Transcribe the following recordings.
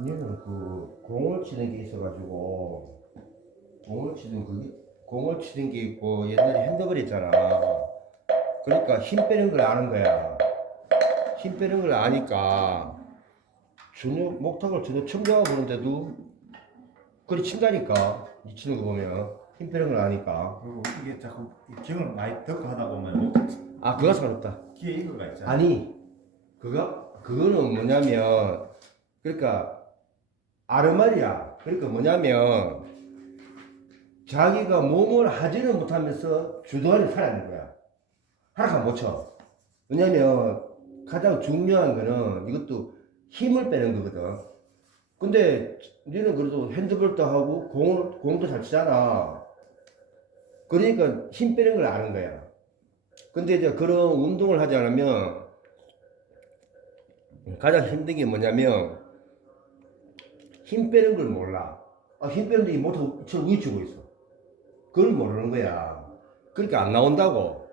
얘는 그 공을 치는 게 있어가지고 공을 치는 게 있고 옛날에 핸드볼 있잖아. 그러니까 힘 빼는 걸 아는 거야. 힘 빼는 걸 아니까 전혀 목탁을 전혀 청자가 보는데도 그리 친다니까. 이 치는 거 보면 힘 빼는 걸 아니까. 그리고 이게 자꾸 이 기운을 많이 듣고 하다 보면 아 그거 상관없다. 귀에 이거가 있잖아. 아니 그거는 뭐냐면 그러니까 아르말이야. 그러니까 뭐냐면 자기가 몸을 하지는 못하면서 주도하는 살아있는 거야. 하나도 못 쳐. 왜냐면 가장 중요한 거는 이것도 힘을 빼는 거거든. 근데 니는 그래도 핸드볼도 하고 공도 잘 치잖아. 그러니까 힘 빼는 걸 아는 거야. 근데 이제 그런 운동을 하지 않으면 가장 힘든 게 뭐냐면 힘 빼는 걸 몰라. 힘 빼는데 이 모터 저 위치고 있어. 그걸 모르는 거야. 그러니까 안 나온다고.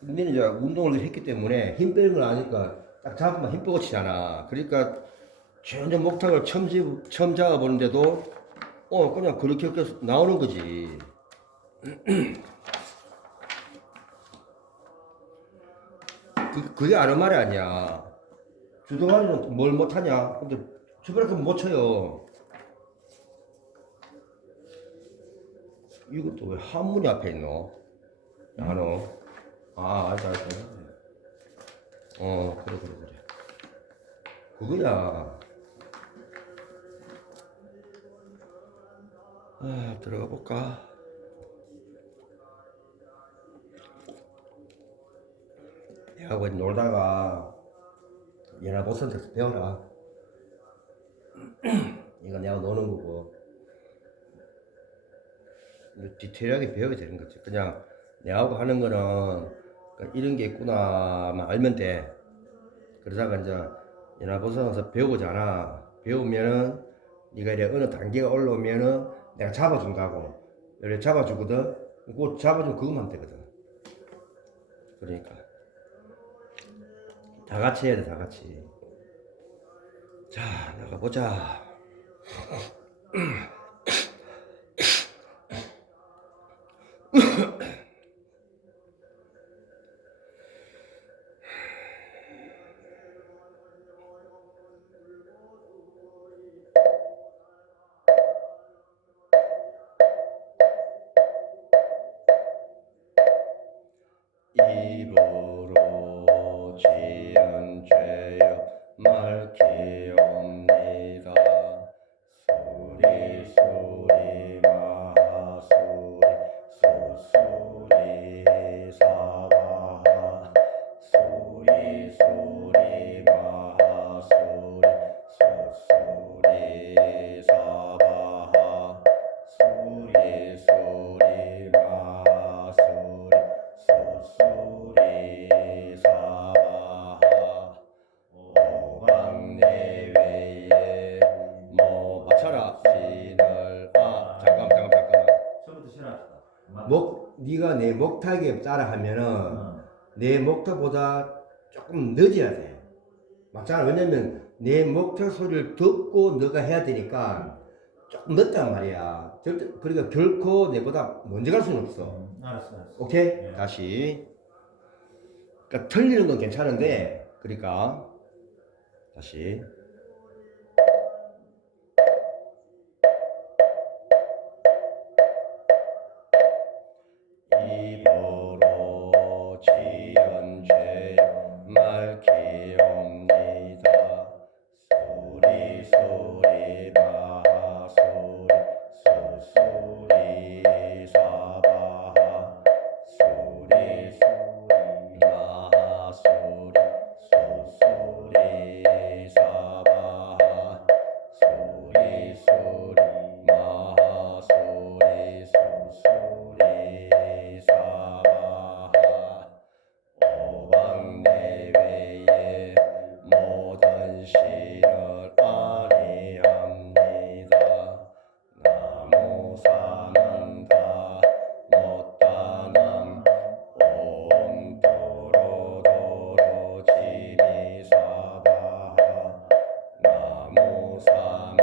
근데 이제 운동을 했기 때문에 힘 빼는 걸 아니까 딱 잡으면 힘 빼고 치잖아. 그러니까 전혀 목탁을 처음 잡아보는데도 그냥 그렇게 나오는 거지. 그게 아는 말이 아니야. 주동아리는 뭘 못하냐? 근데 저번에 못 쳐요. 이것도 왜 한문이 앞에 있노? 나는 알았어. 그래. 그거야. 들어가 볼까? 내가 그 놀다가 얘나 보선에서 배워라. 이거 내가 노는 거고. 디테일하게 배워야 되는 거지. 그냥 내하고 하는 거는 이런 게 있구나만 알면 돼. 그러다가 이제 연합보선에서 배우잖아. 배우면은 네가 이제 어느 단계가 올라오면은 내가 잡아준다고. 이렇게 잡아주거든. 그거 잡아주면 그것만 하면 되거든. 그러니까 다 같이 해야 돼, 다 같이. 자, 나가보자. 입으로 지은 죄여 말기옵니다. 수리 마하수리 수수리 사바하 수리 마하수리 수수리 사바하 수리 마하수리 수수리 사바하 오광내외에 뭐 맞춰라 신을 잠깐만 처음부터 시작합시다. 네가 내 목탁에 따라 하면은 내 목탁보다 조금 늦어야 돼. 맞잖아. 왜냐면 내 목탁 소리를 듣고 너가 해야 되니까 조금 늦단 말이야. 그러니까 결코 내보다 먼저 갈 수는 없어. 알았어. 오케이? 네. 다시. 그러니까 틀리는 건 괜찮은데, 그러니까 다시. 입으로 지은 죄 말기옵니다. 수리 마하수리 수수리 사바하 수리 마하수리 수수리 사바하 수리 마하수리 수수리 사바하 오방내외의 모든 시를 아니합니다. 나무사는 다 못다남 옴도로도로 지미사바하 나무사는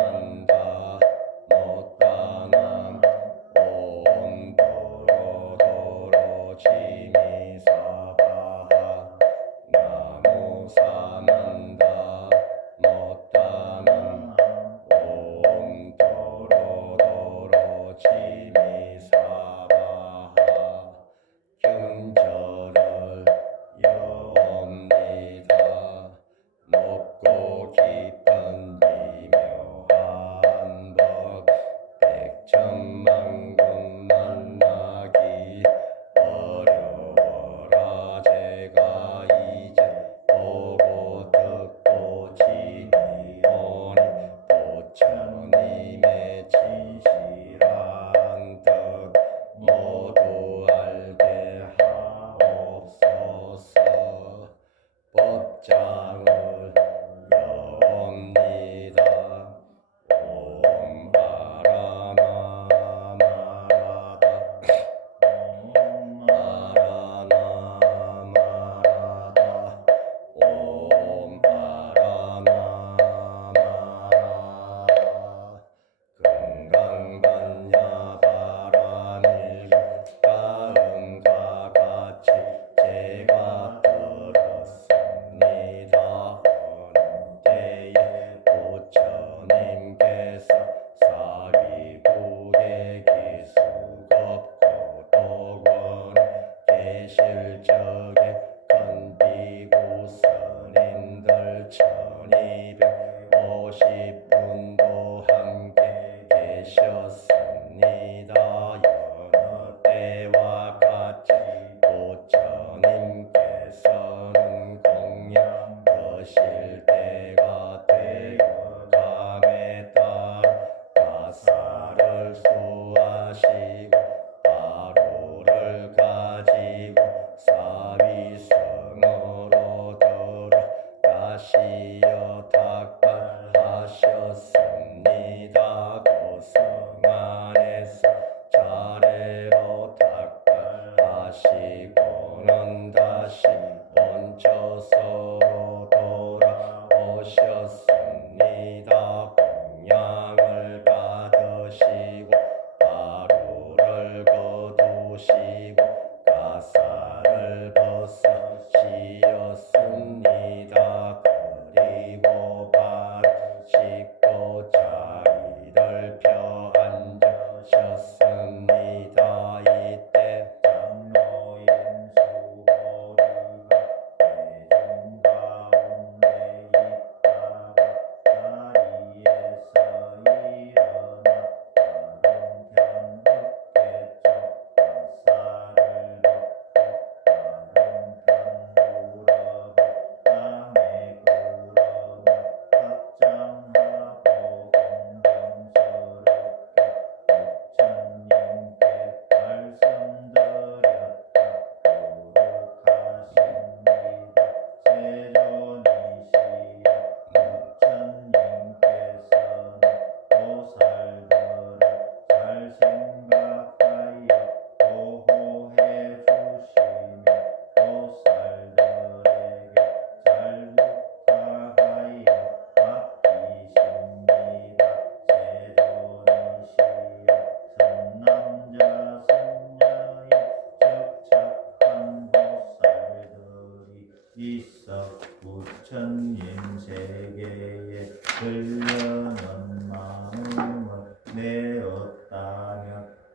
들려는 마음을 내었다면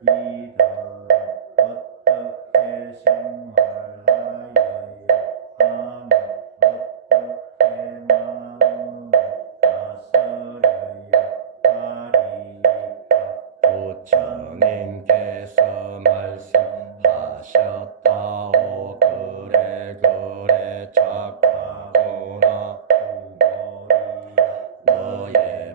이들은 어떻게 생활하여야 하며 어떻게 마음을 다스려야 하리까. 부처님께서 말씀하셨다오. 그래 착하구나. 너의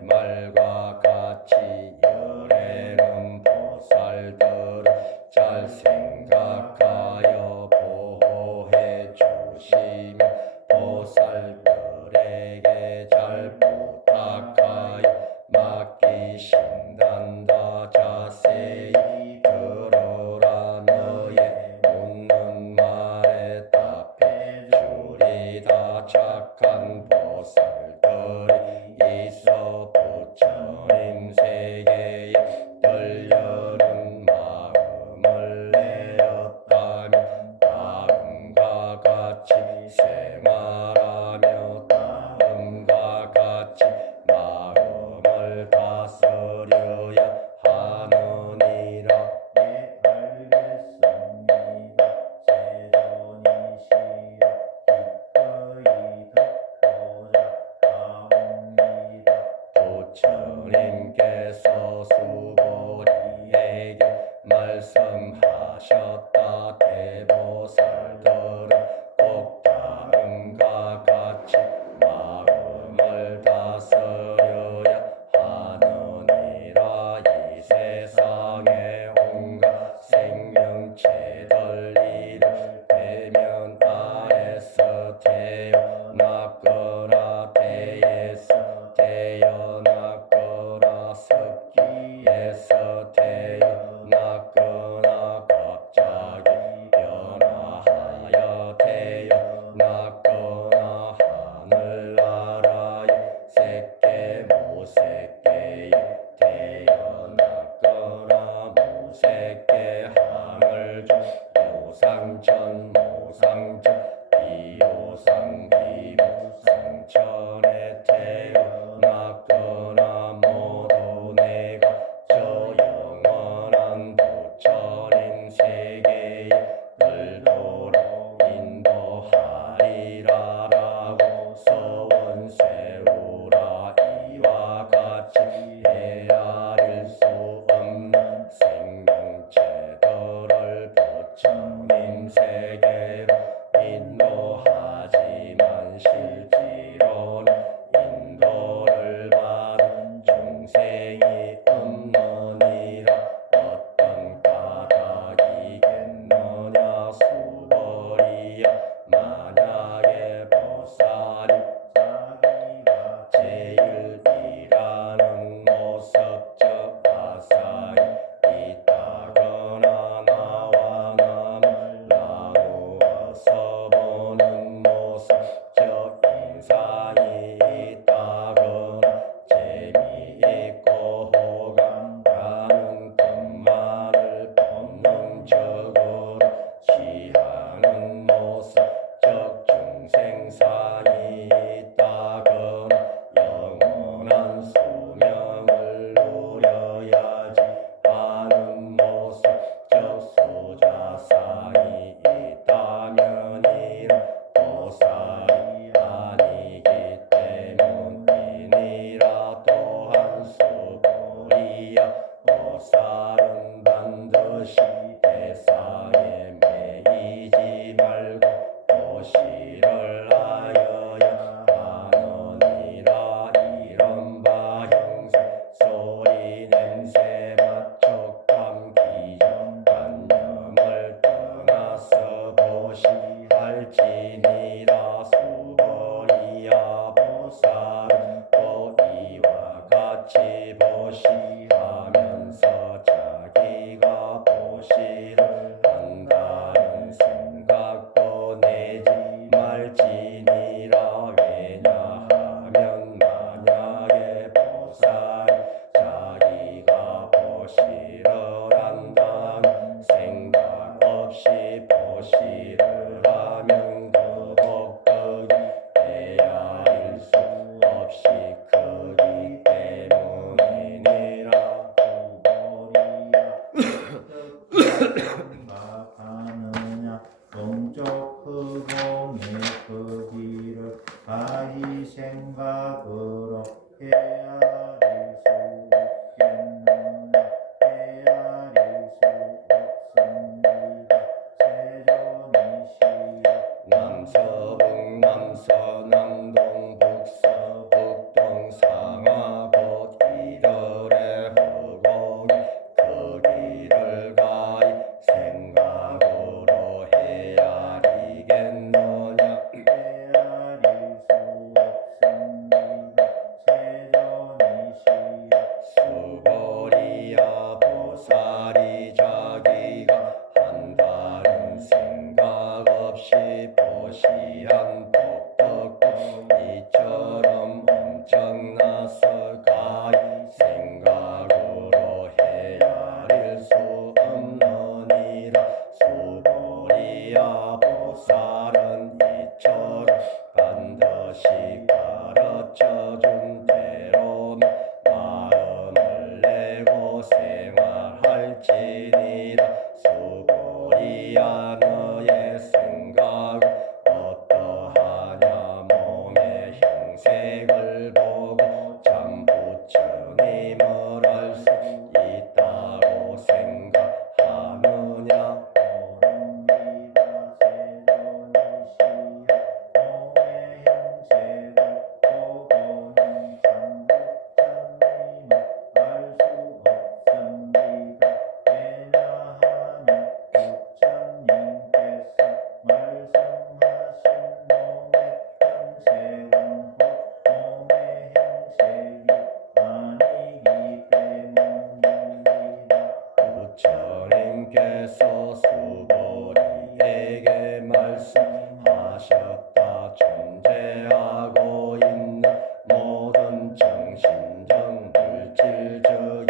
심정 물질적인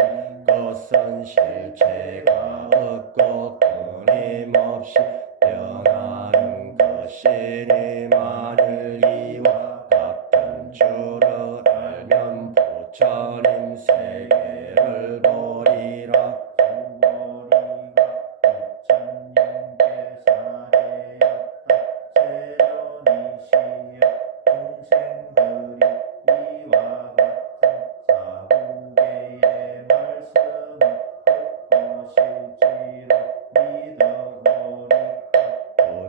것은 실체가 없고 끊임없이 변하는 것이니만을 이와 같은 줄을 알면 부처님 세계를 보리라.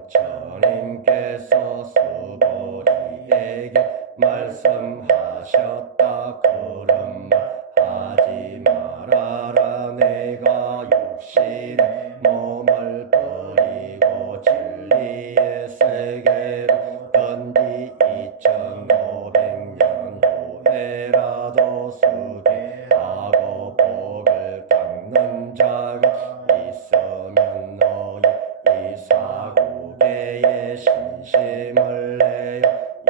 부처님께서 수보리에게 말씀하셨다. 그런 말 하지 말아라. 내가 육신의 몸을 버리고 진리의 세계로 던지 2500년 후에라도 수계하고 복을 닦는 자가 있으면 너희 이 사국의 신심을 내어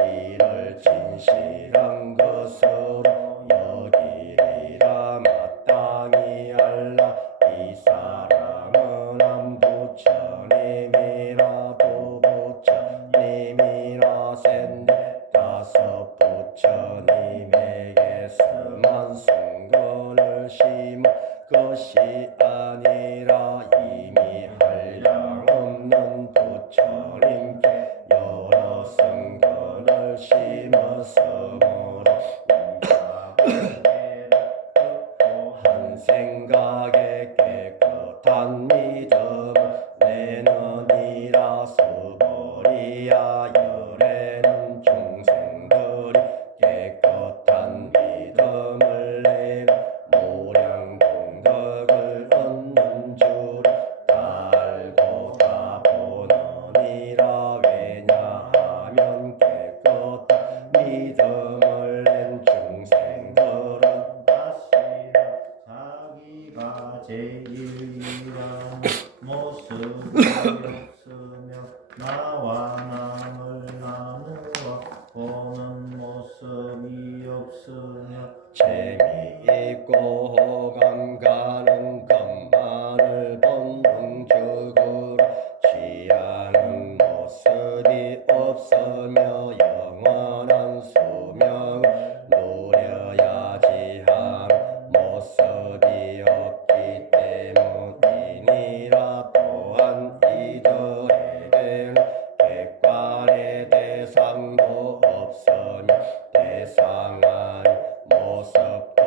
이를 진실한 것으로 여기리라. 마땅히 알라. 이 사람은 한 부처님이라. 두 부처님이라. 셋넷 다섯 부처님에게 스만 승근을 심은 것이 아니라 이미 한량 없는 부처님께 여러 승근을 심었으므로 한 생각에 깨끗한 믿음을 내느니라. 수보리야. 열에는 중생들이 깨끗한 믿음을 내며 무량功德을 얻는 줄을 알고 다 보느니라. 왜냐하면 깨끗한 믿음을 낸 중생들은 자기가 제일이라는 모습이 없으며 나와 남을 나누어 보는 모습이 없으며 재미있고 호감 가는 것만을 본능적으로 취하는 모습이 없으며 영원한 수명을 누려야지 하는 모습이 없기 때문이니라. 또한 이들에게는 객관의 대상도 없으며 대상 아닌 모습도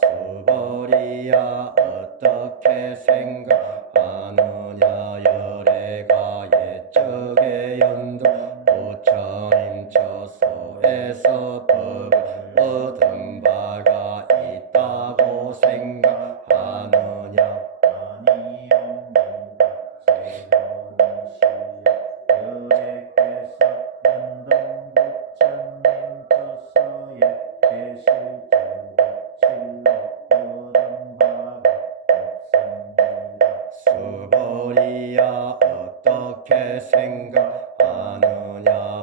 수벌이야 어떻게 생각하느냐 열애가 옛적의 연등 부처님 처소에서 법을 얻은 바가 있다고 생각하느냐 아니옵니다. 수벌이야 어떻게 생각하느냐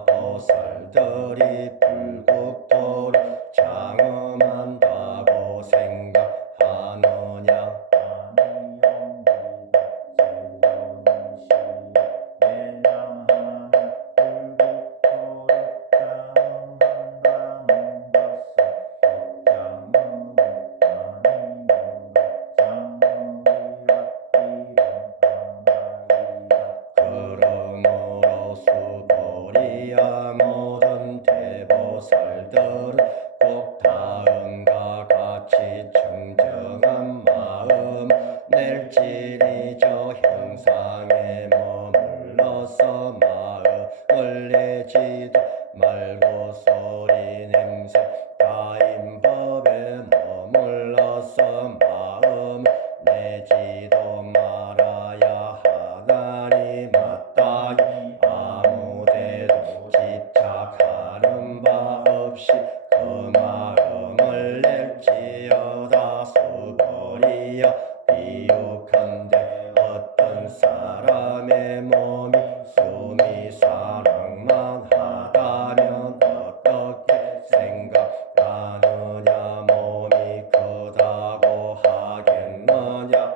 보살들이 불국토를 장엄한다고 생각하느냐 그러므로 수벌이야 모든 대보살들은 꼭 다음과 같이 청정한 마음 낼지니 저 형상에 머물러서 마음을 내지도 말고 소리 냄새 가인법에 머물러서 마음을 내지도 말아야 하나니 마땅히 아무데도 집착하는 바 없이 그 마음을 낼지어다 수벌이야 비육한데 어떤 사람의 몸이 숨이 사랑만 하다면 어떻게 생각하느냐 몸이 크다고 하겠느냐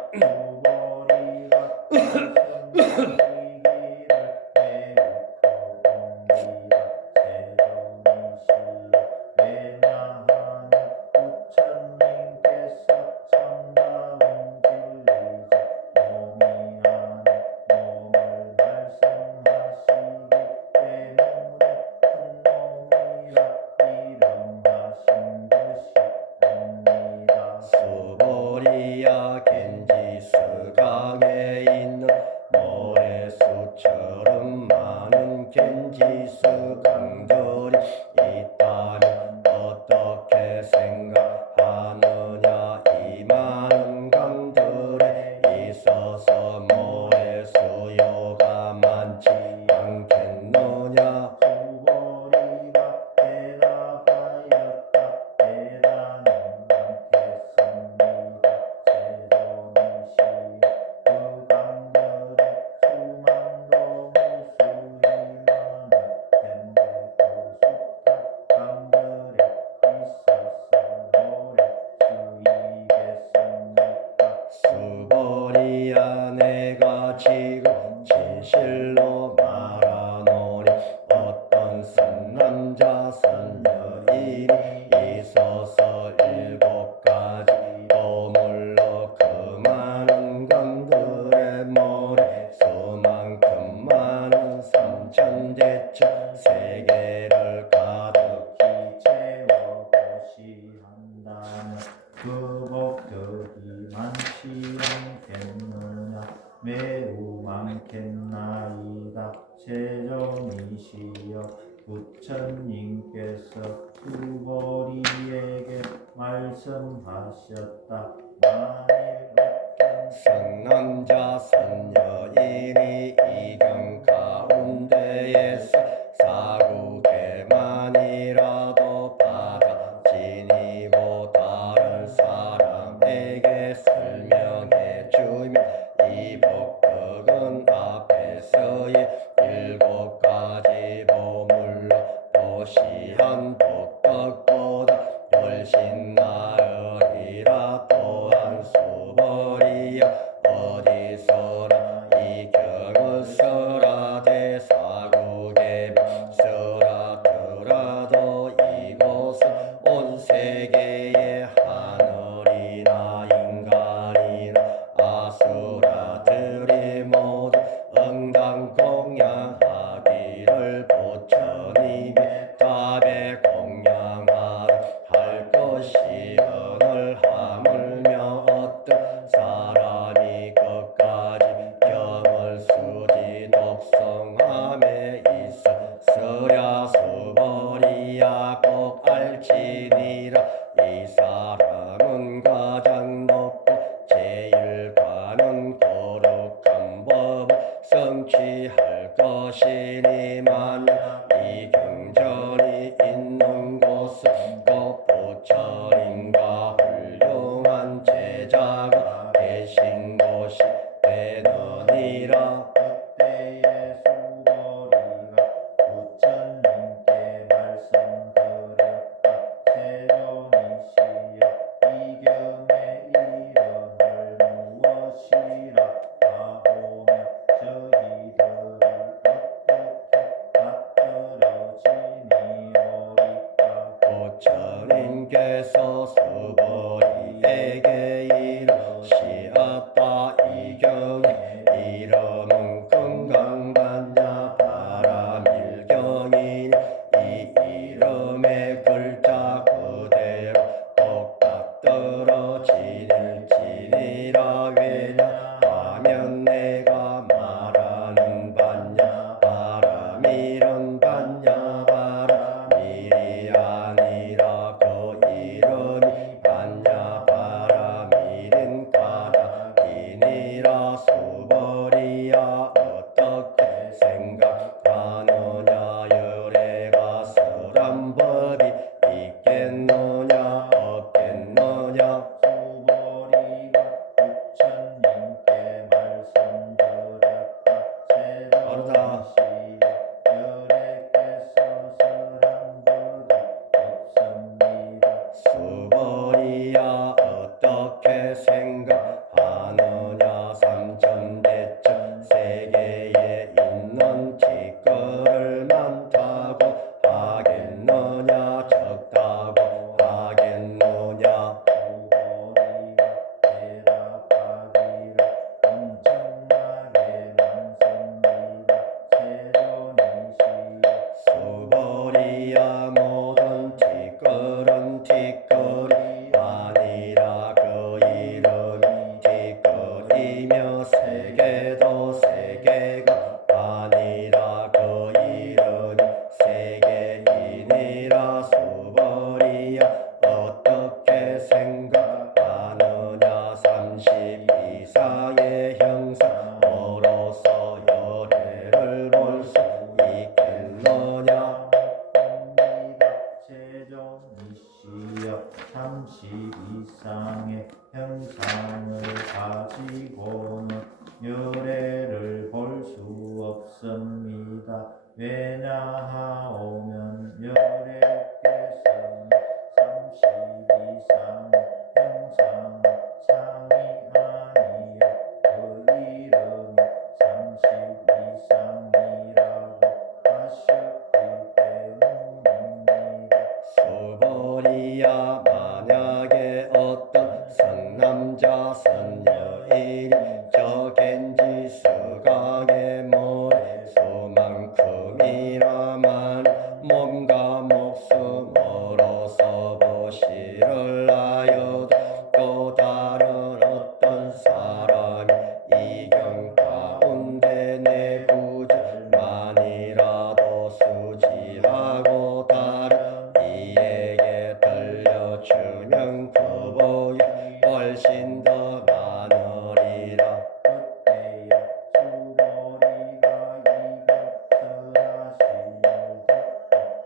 수벌이야 겐지스강에 있는 모래수처럼 많은 겐지스강들이 있다면 어떻게 생각하느냐 이 많은 강들에 있어서 모래수요가 많지 않겠느냐 수벌이가 대답하였다. 대단은 않겠습니다. 세존이시여 그 강들에 수만도 무수히 많은 현대도 숱한 강들에 있어서 노래 수이겠습니까? 수벌이야 내가 지금 진실로 말하노니 어떤 선남자 선여인이 있어서 7가지 보물로 그 많은 강들의 모래 수만큼 많은 삼천대천 세계를 가득히 채워보시 한다면 그 복덕이 많지 않겠느냐 매우 많겠나이다. 세존이시여 부처님께서 수보리에게 말씀하셨다. 만일 어떤 선남자 선여인이 이경 가운데에서 사구개만이라도 받아 지니고 다른 사람에게 설명해 주면 이 복덕은 앞에서의 7가지 보물로 보시한 복덕보다 훨씬 나으리라. 또한 수벌이여 어디서나 이 경을 설하되 사국에 위대한 제자가 계신 곳이 되느니라. 그때에 수보리가 부처님께 말씀드렸다. 세존이시여 이 경에 이름을 무엇이라 하오며 저희들이 어떻게 받들어지니오리까. 부처님께서 수보리에게 이르시었다. 이 경의 이름은 건강반야 바라밀경이니 이 이름의 글자 그대로 똑같들어 지닐지니라. 왜냐하면 내가 말하는 반야 바라밀은 반야 바라밀이 아니라 그 이름이 반야 바라밀인 가락이니라. 수보리야 어떻게 생각하느냐. 열애가 설한 법이 있겠느냐 없겠느냐. 수보리가 부처님께 말씀드렸다. 세존이시여 열애께서 설한 법이 없습니다. 수보리야 어떻게 생각하느냐. 삼천대천 세계에 있는 티끌을 많다고 하겠느냐 적다고 하겠느냐. 수보리가 대답하기를 엄청나게 많습니다. 세존이시여 수보리야 모든 티끌은 티끌이 아니라 그 이름이 티끌이며 세계도 세계가 아니라 그 이름이 세계이니라. 수보리야 어떻게 생각하느냐. 30 이상의 형상으로서 열애를 볼 수 있겠느냐. 세존이시여 30 이상의 형상을 가지고는 열애를 볼 수 없습니다. 왜냐하오면 열애께서는 30 이상의 형상은 상이 아니요 그 이름이 30 이상이라고 하셨기 때문입니다. 수보리야 만약에 어떤 선남자 선여인이 저 겐지 수강의 모래 수만큼이나 많은 몸과 목숨으로서 보시를 하여도 또 다른 어떤 사람이 이 경 가운데 내 구절만이라도 수지하고 다른 이에게 들려주면 그 복이 훨씬 더 많으리라. 그때에 수보리가 이것을 하시려고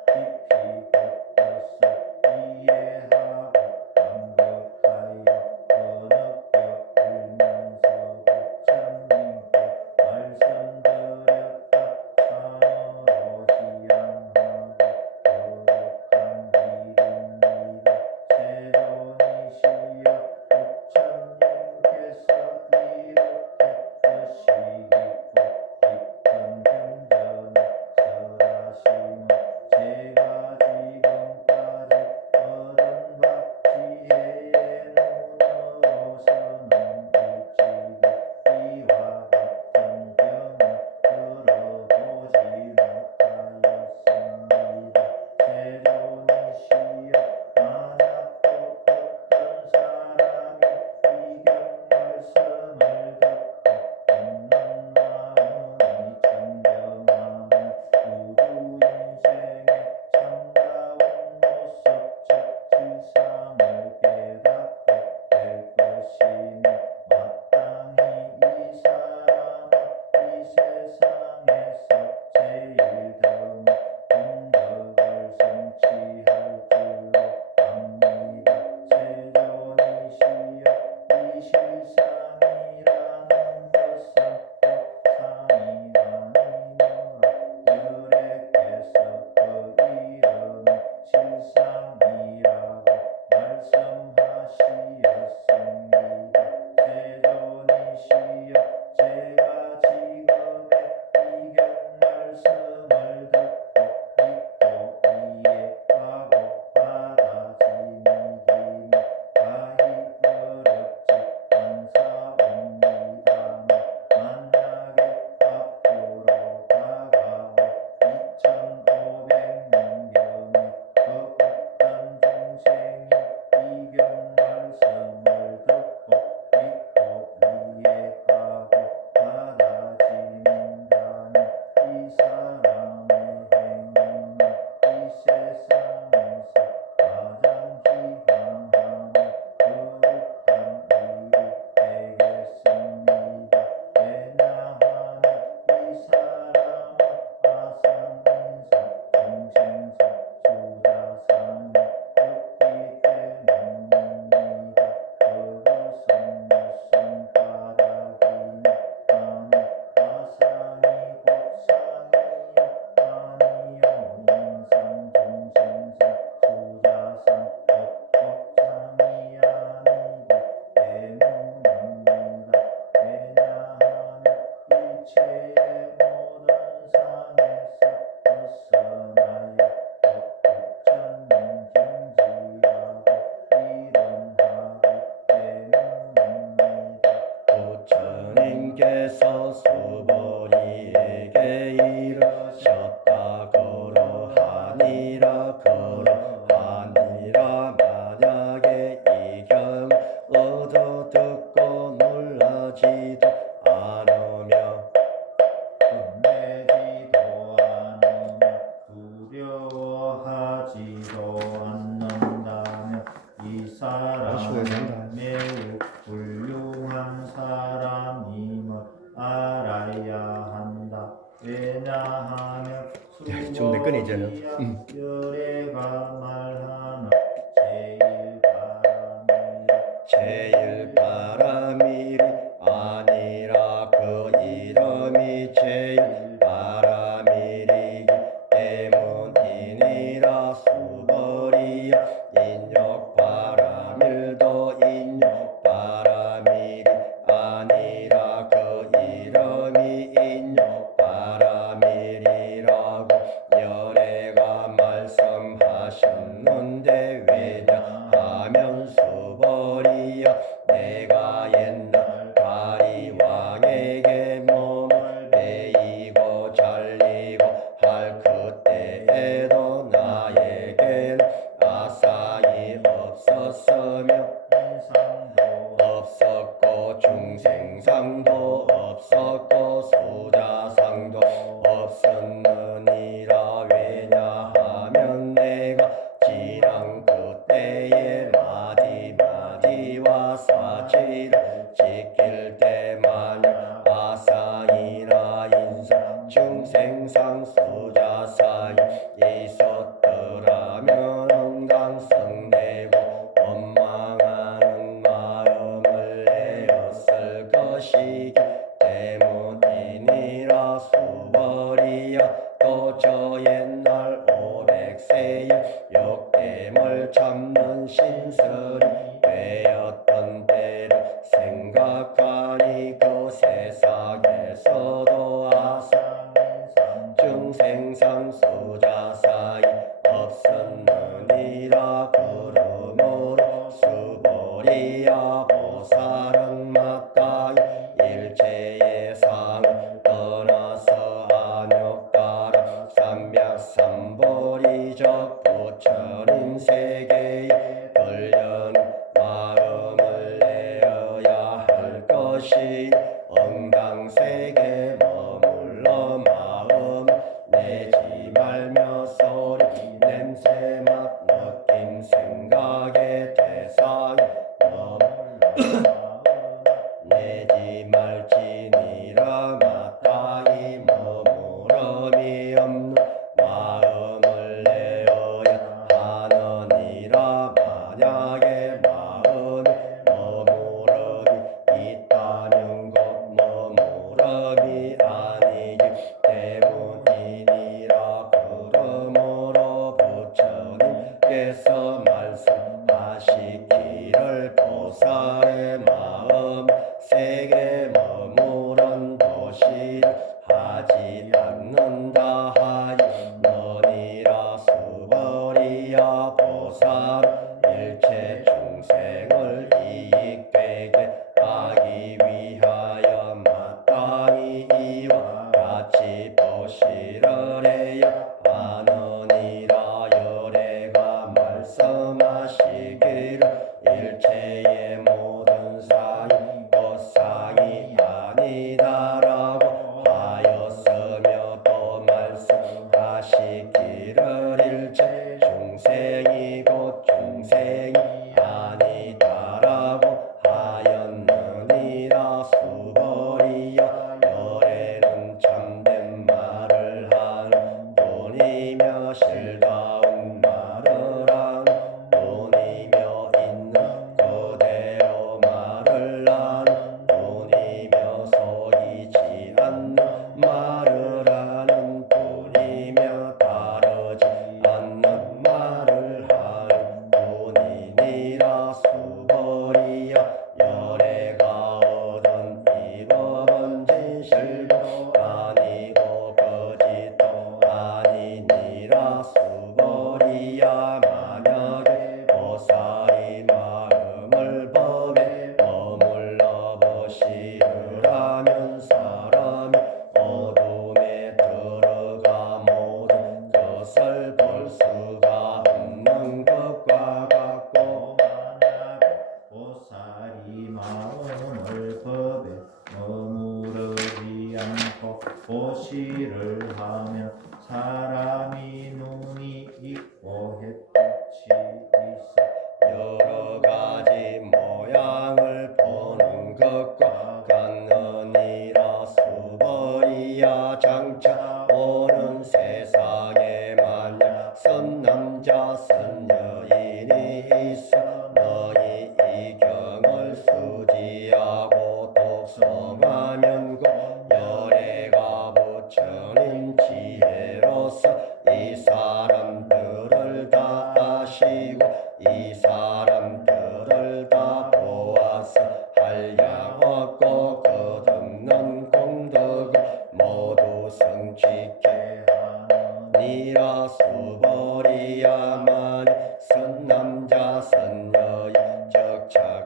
깊이 걷어서 이해하고 완벽하여 거느껴 울면서 부처님께 말씀드렸다. 참으로 희양하고 거룩한 일입니다. 세존이시여 부처님 아쉬워야 된다. 사람 매우 훌륭한 사람임을 알아야 한다. 왜냐하면 좀 내꺼네, 이제는. 열애가 말하나 제일 바람일이 아니라 그 이름이 제일 바람일이기 때문이니라. 수벌이여 인욕 바람일도 인욕 바람일이 아니라 그 이름이 인욕 바람일이라고 열애가 말씀하셨는데 왜냐하면 수벌이여 내가 옛날 다리왕에게 몸을 베이고 잘리고 할 그때에도 나에게는 아사히 없었으며 없었고 중생상도 없었고 수자상도 없었느니라. 왜냐하면 내가 지난 그때에 마디마디와 사지를 지킬 때 만약 아사히나 인사 중생상 수자사이 있었더라면 응당성내고 원망하는 마음을 내었을 것이기 때문이니라. 수벌이여 또 저 옛날 500세의 욕됨을 참는 신설이 되었던 때를 생각하니 그 세상에서도 중생상 수자사이 없었느니라. 그러므로 수벌이야 보살은 마땅히 일체의 상을 떠나서 안욕따라 삼백삼보리적 부처님 세계에 걸려는 마음을 내어야 할 것이 응당세계 머물러 마음 내지 말며 소리 냄새 맛 느낌 생각의 대상이 내지 말지니라. 마땅히 머무름이 없는 마음을 내어야 하느니라. 만약에 마음에 머무름이 있다면 곧 머무름이 아니기 때문이니라. 그러므로 부처님께서 말씀하시기를 보살의 마음 세계 머무른 도시를 하지 않는다 하였느니라. 수벌이야 보살 일체 중생을 이익되게 하기 위하여 마땅히 이와 같이 보시를 해야 하느니라. 열애가 말씀하시기를 일체의 모든 상이 보상이 아니다라고 하였으며 또 말씀하시기를 일체 중생이 곧 중생이 아니다라고 하였느니라. 수벌이여 열애는 참된 말을 하는 분이며 실다운 말을 하는 분이며 있는 그대로 말을 하는 분이며 속이지 않는 말을 하는 분이며 다르지 않는 말을 하는 분이니라. 수벌이여 열애가 얻은 이 법은 진실도 아니고 거짓도 아니니라. 수벌이야 만약에 보살이 마음을 법에 머물러 보시라면 사람이 어둠에 들어가 모든 것을 볼 수가 없는 것과 같고 만약에 보살이 마음을 법에 머무르지 않고 보시를 하면 사람이 눈이 있고 햇빛이 있어 여러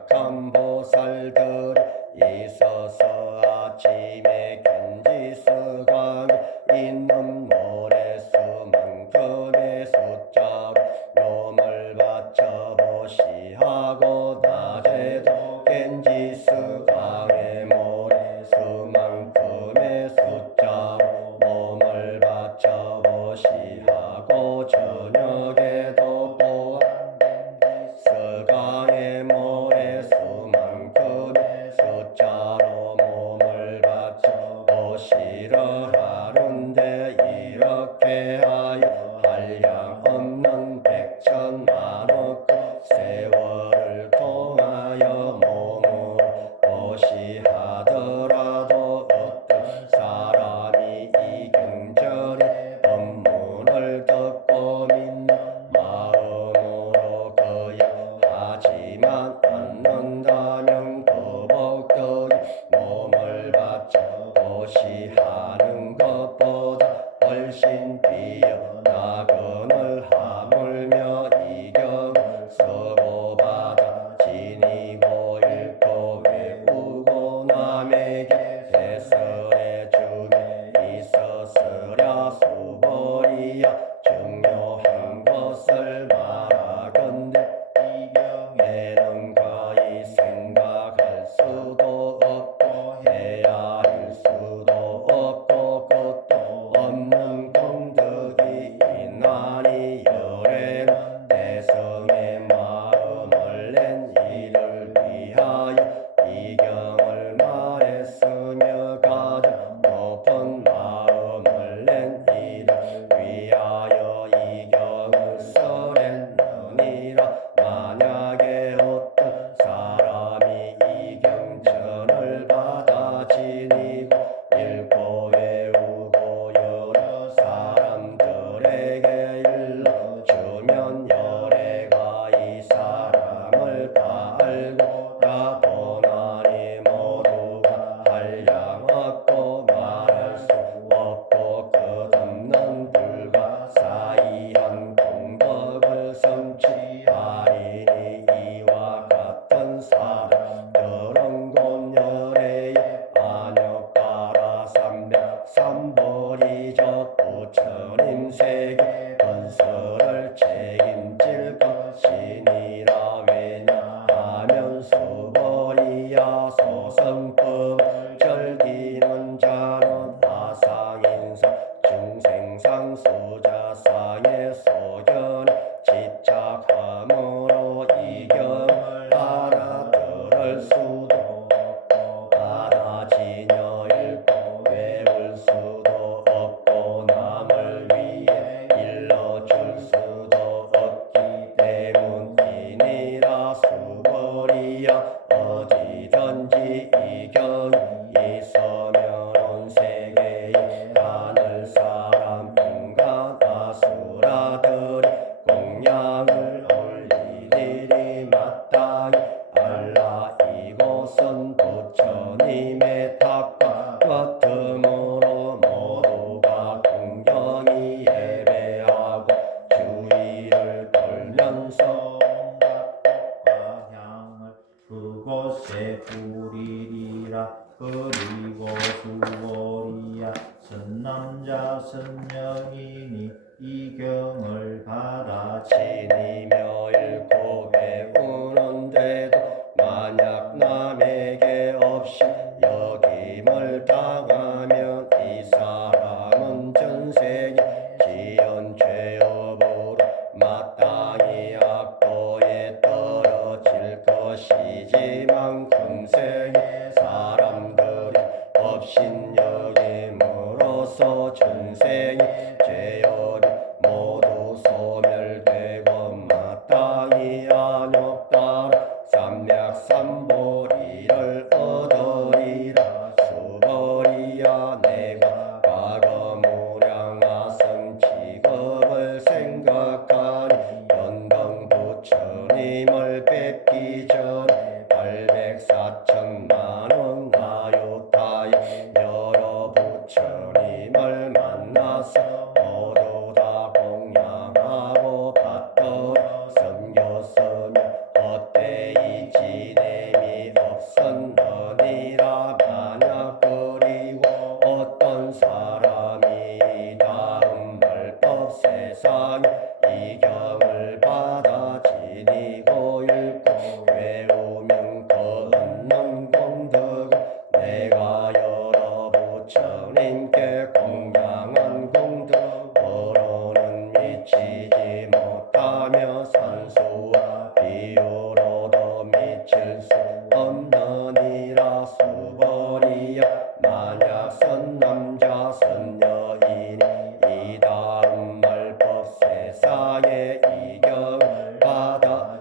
약한 보살들이 있어서 아침에 견지스강 있는 모래수만큼의 숫자로 놈을 바쳐 보시하고 낮에도 견지스강의 모래수만큼의 숫자로 몸을 바쳐 보시하고 저녁에도 또한 서강의 모래수만큼의 숫자로 몸을 바쳐 보시러 하는데 이렇게 하여 한량 없는 백천만억 세월을 통하여 몸을 보시하더라도 어떤 사람이 이 경전의 법문을 듣고 믿는 마음으로 거역하지만 않는다면 그 복덕이 몸을 바쳐 보시하는 것보다 훨씬 뛰어나거늘 하물며 이경을 쓰고 받아 지니고 읽고 외우고 남에게 해설해 주매 있었으랴 수보리야 중요한 것을 말하건대 이 경에는 거의 생각할 수도 없고 해야 할 수도 없고 끝도 없는 공덕이 있나니 열애는 대성의 마음을 낸 이를 위하여 이 경을 말했으며 가장 높은 마음을 낸 이를 위하여 이 경을 써냈느니라. 만약에 어떤 사람이 이 경전을 받아 지니고 읽고 외우고 여러 사람들에게 일러주면 열애가 이 사람을 다 알고 다 보나니 모두가 한량 없고 말할 수 없고 끝없는 불가사의한 공덕을 성취하리니 이와 같은 사람들은 곧 열애의 안욕가라 삼백삼보리적 부처님 세계 건설을 책임질 것이니라. 왜냐하면 수보리야 소성법을 즐기는 자는 아상인상 중생상수자상의 소견에 집착함으로 이 경을 알아들을 수도 없고 받아지녀 읽고 외울 수도 없고 남을 위해 일러줄 수도 없기 때문이니라. 수보리야 어디든지 이 경이 있으면 세계에 하늘 사람 인간 아수라들이 공양을 올리리니 마땅히 알라. 이곳은 부처님의 탑과 같으므로 모두가 공경히 예배하고 주의를 돌면서 꽃과 향을 그곳에 뿌리리라. 그리고 수보리야 선남자 선녀이니 이 경을 받아 지니며 읽고 외우는데도 만약 남에게 없이 여김을 당하면 이 사람은 전생에 지은 죄업으로 마땅히 악도에 떨어질 것이지만 금생에 사람들이 업신여김으로써 전생에 죄업이 모두 소멸되고 마땅히 안욕따라 삼맥삼보리를 얻으리라. 수보리야 내가 과거 무량하성 직업을 생각하니 연등 부처님을 뵙기 전에 804천만원 나유타에 여러 부처님을 만나서 모두 다 공양하고 받들어 섬겼으며 헛되이 지내 미칠 수 없느니라. 수벌이야 만약 선남자 선여인이 이 다음 말법 세상에 이경을 받아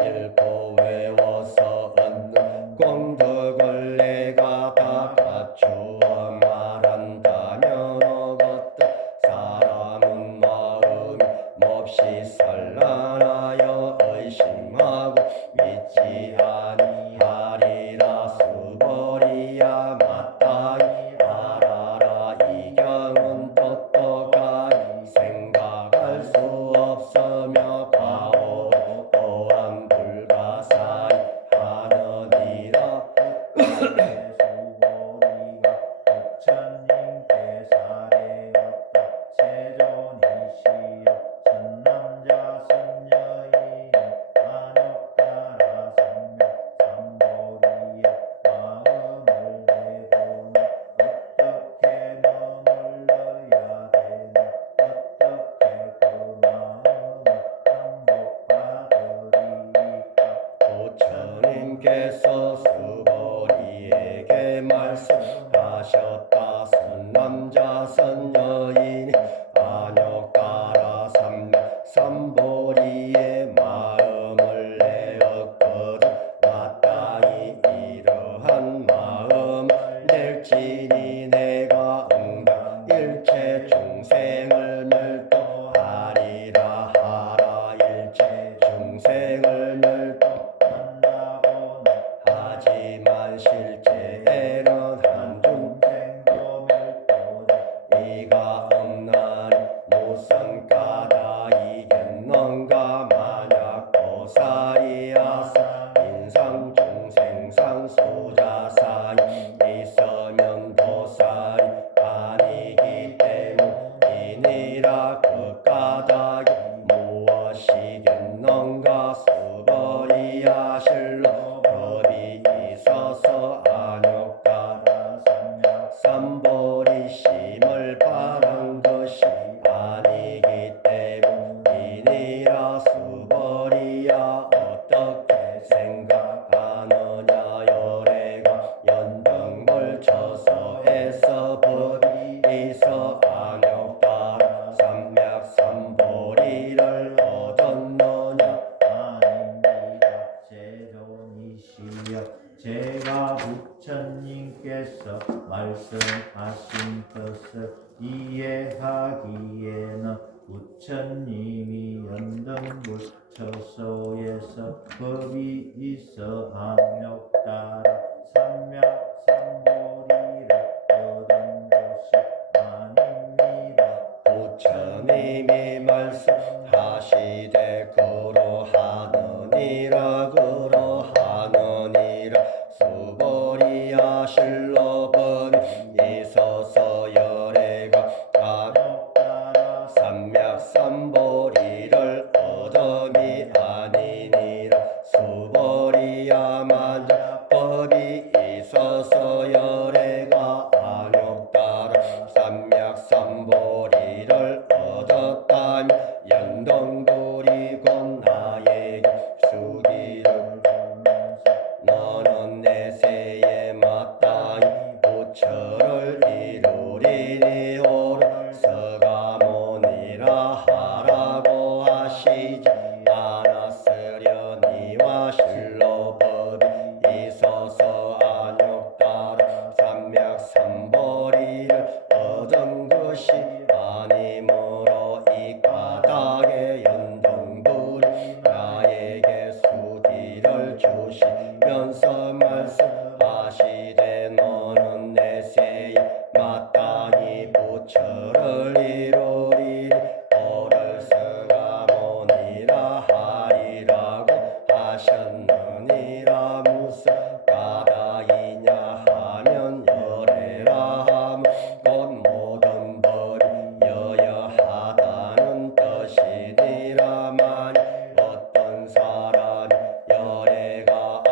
읽고 외워서 얻는 공덕을 내가 다 갖추어 말한다면 어것도 사람은 마음이 몹시 산란하여 의심하고 믿지 아니하리라. 수벌이야 마땅히 알아라. 이 경은 똑똑하니 생각할 수 없으며 과오 또한 불가사의 하느니라. 수보리가 부처님께 사례였다. 세존이시여 선남자 선여인 안욕따라 삼맥 삼보리야 마음을 내고는 어떻게 머물러야 되나. 어떻게 그 마음을 항복하더리까. 부처님께서 수보리에게 말씀하셨다. 선남자 선여인이 안욕가라 삼맥 삼보리의 마음을 내었거든 마땅히 이러한 마음을 낼지니 내가 응당 일체 중생을 멸도하리라. 하라. 일체 중생을 멸도한다고는 하지만 실제는 한중 중생도 멸도되 이가 없나니 무슨 까닭이겠는가. 만약 보살이야사 인상 중생상 수자사이 있으면 보살이 아니기 때문이니라. 그 까닭이 무엇이겠는가. 수벌이야 실로 법이 있어서 안욕가라 삼보리 심을 바란 것이 아니기 때문이니라. 수벌이야 어떻게 생각하느냐. 열애가 연등을 쳐서 해서 법이 있어 안욕가라 삼맥 삼보리를 얻었느냐. 아닙니다. 세존이시여 제가 부처님께서 말씀하신 것을 이해하기에는 부처님이 연등불처소에서 법이 있어 악력 따라 삼맥 삼보리를 얻은 것이 아닙니다. 부처님이 말씀하시되 그러하느니라. 그러하느니라. 수보리야 실로 법이 있어서 열애가 악력 따라 삼맥 삼보리를 얻음이 아니니라. 수보리야 만약 법이 있어서 열애가 안욕따라 삼맥 삼보리를 얻었다면 연등불이 곧 나에게 수기를 너는 내세에 마땅히 부처를 이루리니 오를 서가모니라 하라고 하시지 않았으려니와 실로 법이 있어서 안욕따라 삼맥 삼보리를 얻은 것이 아니므로 이 까닭에 연등불이 나에게 수기를 주시면서 말씀하시되 너는 내세에 마땅히 부처를 이루리니 오를 서가모니라 하리라고 하셨느니라. 무슨 까닭이냐 하면 열애라 함 곧 모든 법이 여여하다는 뜻이니라. 만일 어떤 사람이 열애가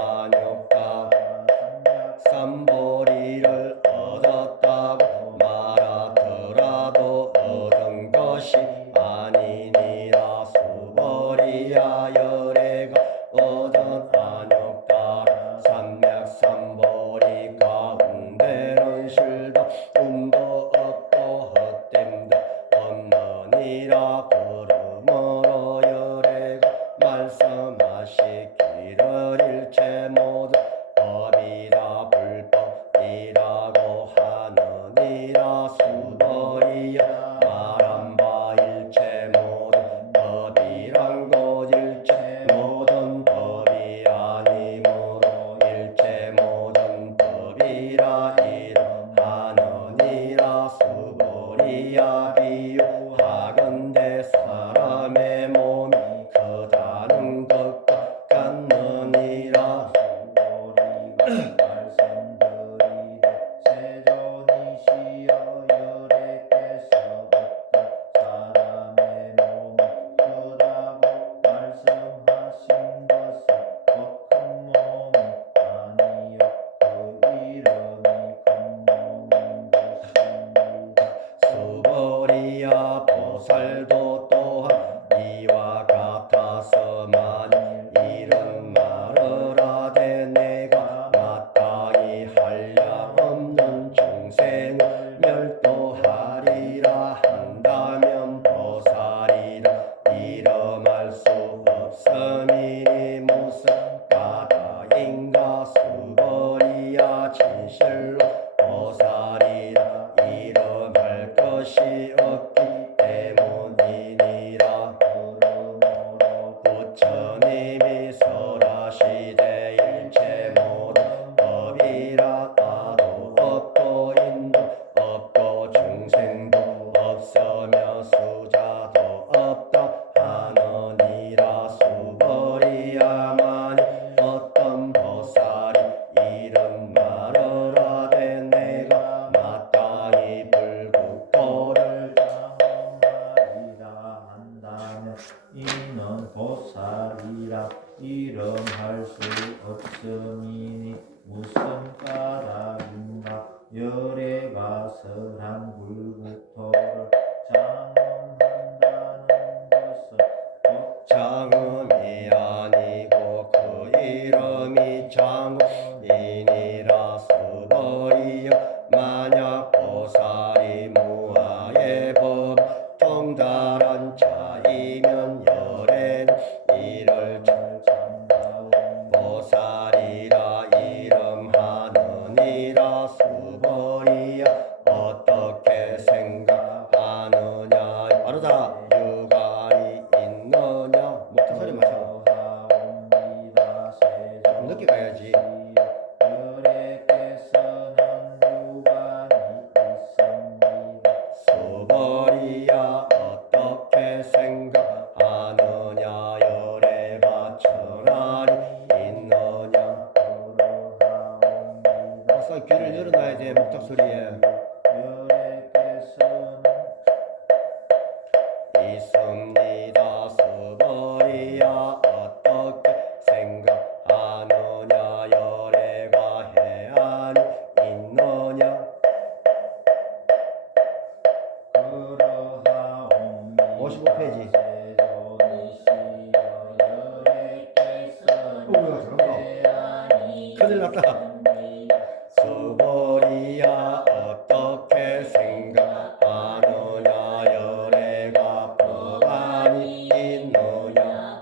수벌이야 진실로 보살이라 이름할 것이 없기 때문이니라. 그러므로 부처님이 설하시되 일체 모든 법이라 나도 없고 인도 없고 중생도 없으며 수자도 없다 하느니라. 수벌이야만이 어떤 보살이 이런 말을 하되 내가 마땅히 불국토를 장엄하리라 한다면 이는 보살이라 이름할 수 없음이니 무슨 까닭인가. 열애가 설한 불국토를 장엄한다는 것은 장음이 아니고 그 이름이 장음이니라. 수벌이여 만약 보살이 무아의 법 통달한 자이면 열애는 이를 참다운 보살이라 이름하느니라. 수벌이여 어떻게 생각하느냐. 바로다. 유관이 있느냐. 목자 소리 마셔. 좀 늦게 가야지. 열애께서는 유관이 있습니다. 수벌이야 어떻게 생각하느냐. 열애가 천하리 있느냐. 항상 귀를 열어놔야 돼. 목탁 소리에. 열애께서는 있습니다. 수벌이야 어떻게 생각하느냐. 열애가 해안이 있느냐. 그러하옵니다. 55페이지. 큰일 났다. 수벌이야 어떻게 생각하느냐. 열애가 법안이 있느냐.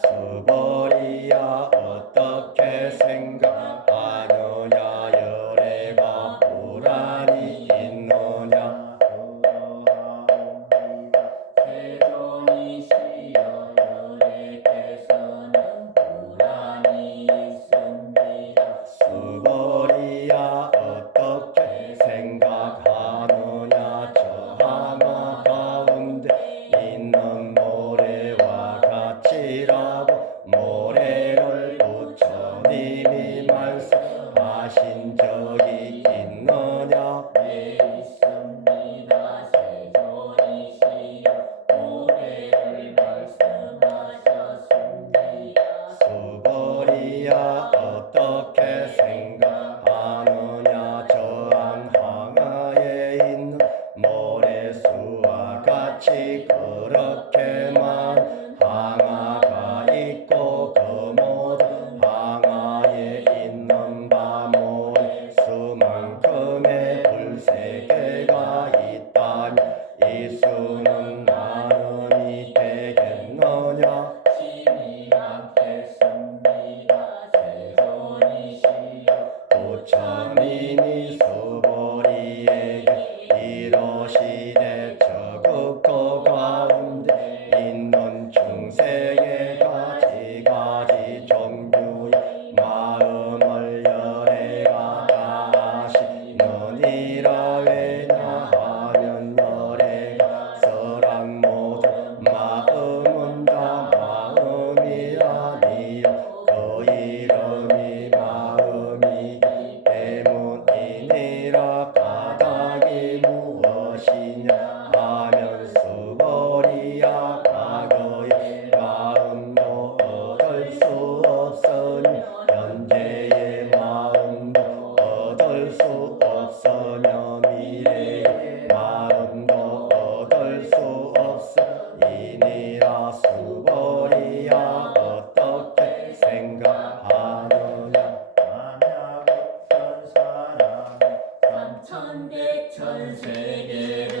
수벌이야 어떻게 생각하느냐. 열애가 불안이 있느냐. 수벌이야 어떻게 생각하느냐. 저 하나 가운데 있는 모래와 같이라고. 모래를 부처님이 말씀하신 적이 있느냐. 수벌이야 어떻게 생각하느냐. 저한 항아에 있는 모래수와 같이 그렇게 많은 항아가 있고 그 모든 항아에 있는 바 모래수만큼의 불세계가 있다면 이 수는 나눔이 되겠느냐. 부처님이 수벌이에게 이러시되 저극도 가운데 있는 중생의 가지가지 종류의 마음을 열애가 다 하시느니라. 왜냐하면 열애가 설한 모든 마음은 다 마음이 아니요 그 이름이 마음이기 때문이니라. 까닭이 무엇이냐 하면 수벌이야 과거의 마음도 얻을 수 없으니 현재의 마음도 얻을 수 없으며 미래의 마음도 얻을 수 없으니라. 수벌이야 어떻게 생각하느냐. 만약 어떤 사람이 삼천백천 세계를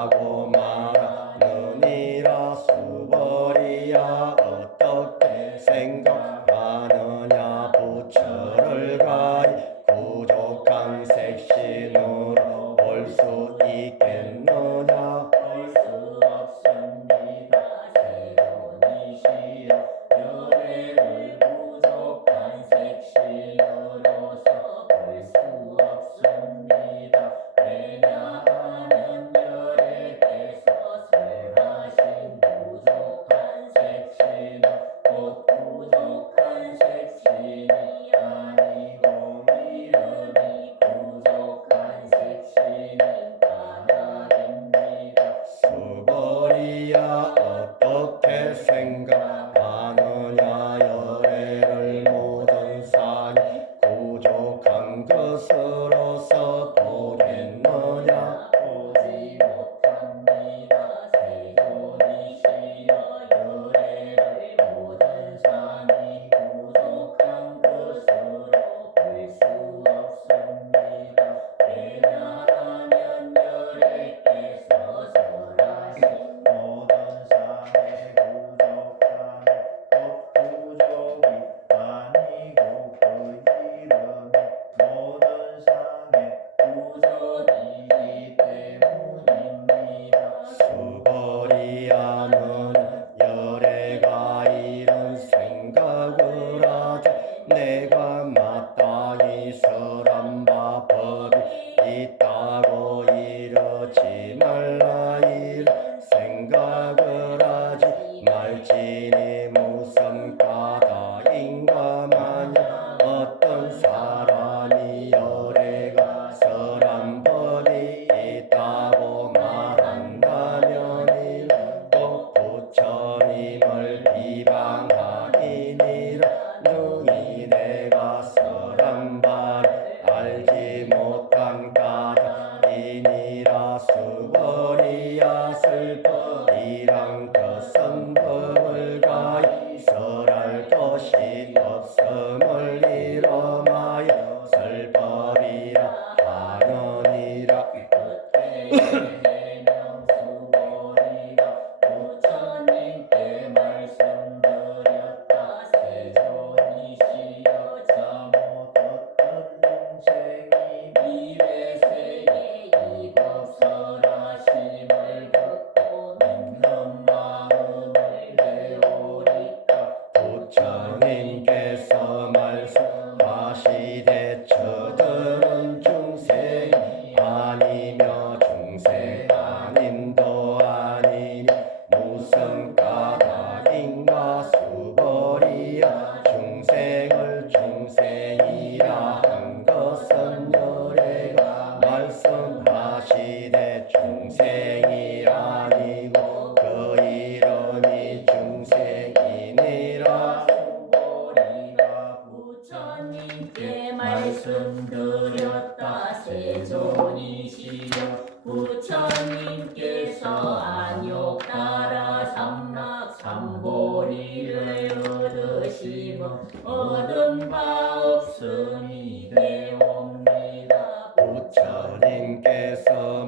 있다고 말하느니라. 수벌이야 어떻게 생각하느냐. 부처를 가히 부족한 색신으로 볼 수 있겠느냐. 볼 수 없습니다. 세존이시여 열애를 부족한 색신으로서 볼 수 없습니다. 왜냐하면 열애께서 설하신 부족한 색신은 곧 부족한 색신이 아니고 이름이 부족한 색신인 까닭입니다. 수벌이야 어떻게 생각하느냐. 열애를 모든 산이 부족한 것으로서 보겠느냐. 보지 못합니다. 세존이시여 열애를 모든 산이 부족한 것으로 볼 수 없습니다. 왜냐하면 열애께서 설하신 모든 산의 부족함은 곧 부족이 아니고 그 이름이 모든 산의 부족이기 때문입니다. 수벌이야 너는 열애가 이런 생각을 하자. 내가 마땅히 설한 바 법이 있다고 이러지 말라. 이런 생각을 하지 말지니 무슨 까닭인가. 만약 어떤 사람이 열애가 설한 법이 있다고 말한다면 이는 꼭 부처님을 비방하니라. 능히 내가 설한 바를 알지 못한 까닭이니라. 수벌이야 설법이란 것은 법을 가히 설할 것이 없음을 이름하여 설법이라 하느니라. 해명수보리가 부처님께 말씀드렸다. 세존이시여 잘못 어떤 중생이 미래세에 이법 설하심을 듣고 믿는 마음을 내오리까. 부처님께서 말씀하시되 저들은 중생이 아니며 중생 아님도 아니니 무슨 까닭인가. 수벌이야 중생을 중생이라 한 것은 열애가 말씀하시되 중생이 아니고 그 이름이 중생이니라. 수보리가 부처님께 말씀드렸다. 세존이시여 부처님께서 안욕따라 삼락 삼보리를 얻으시고 얻은 바 없음이 되옵니다. 부처님께서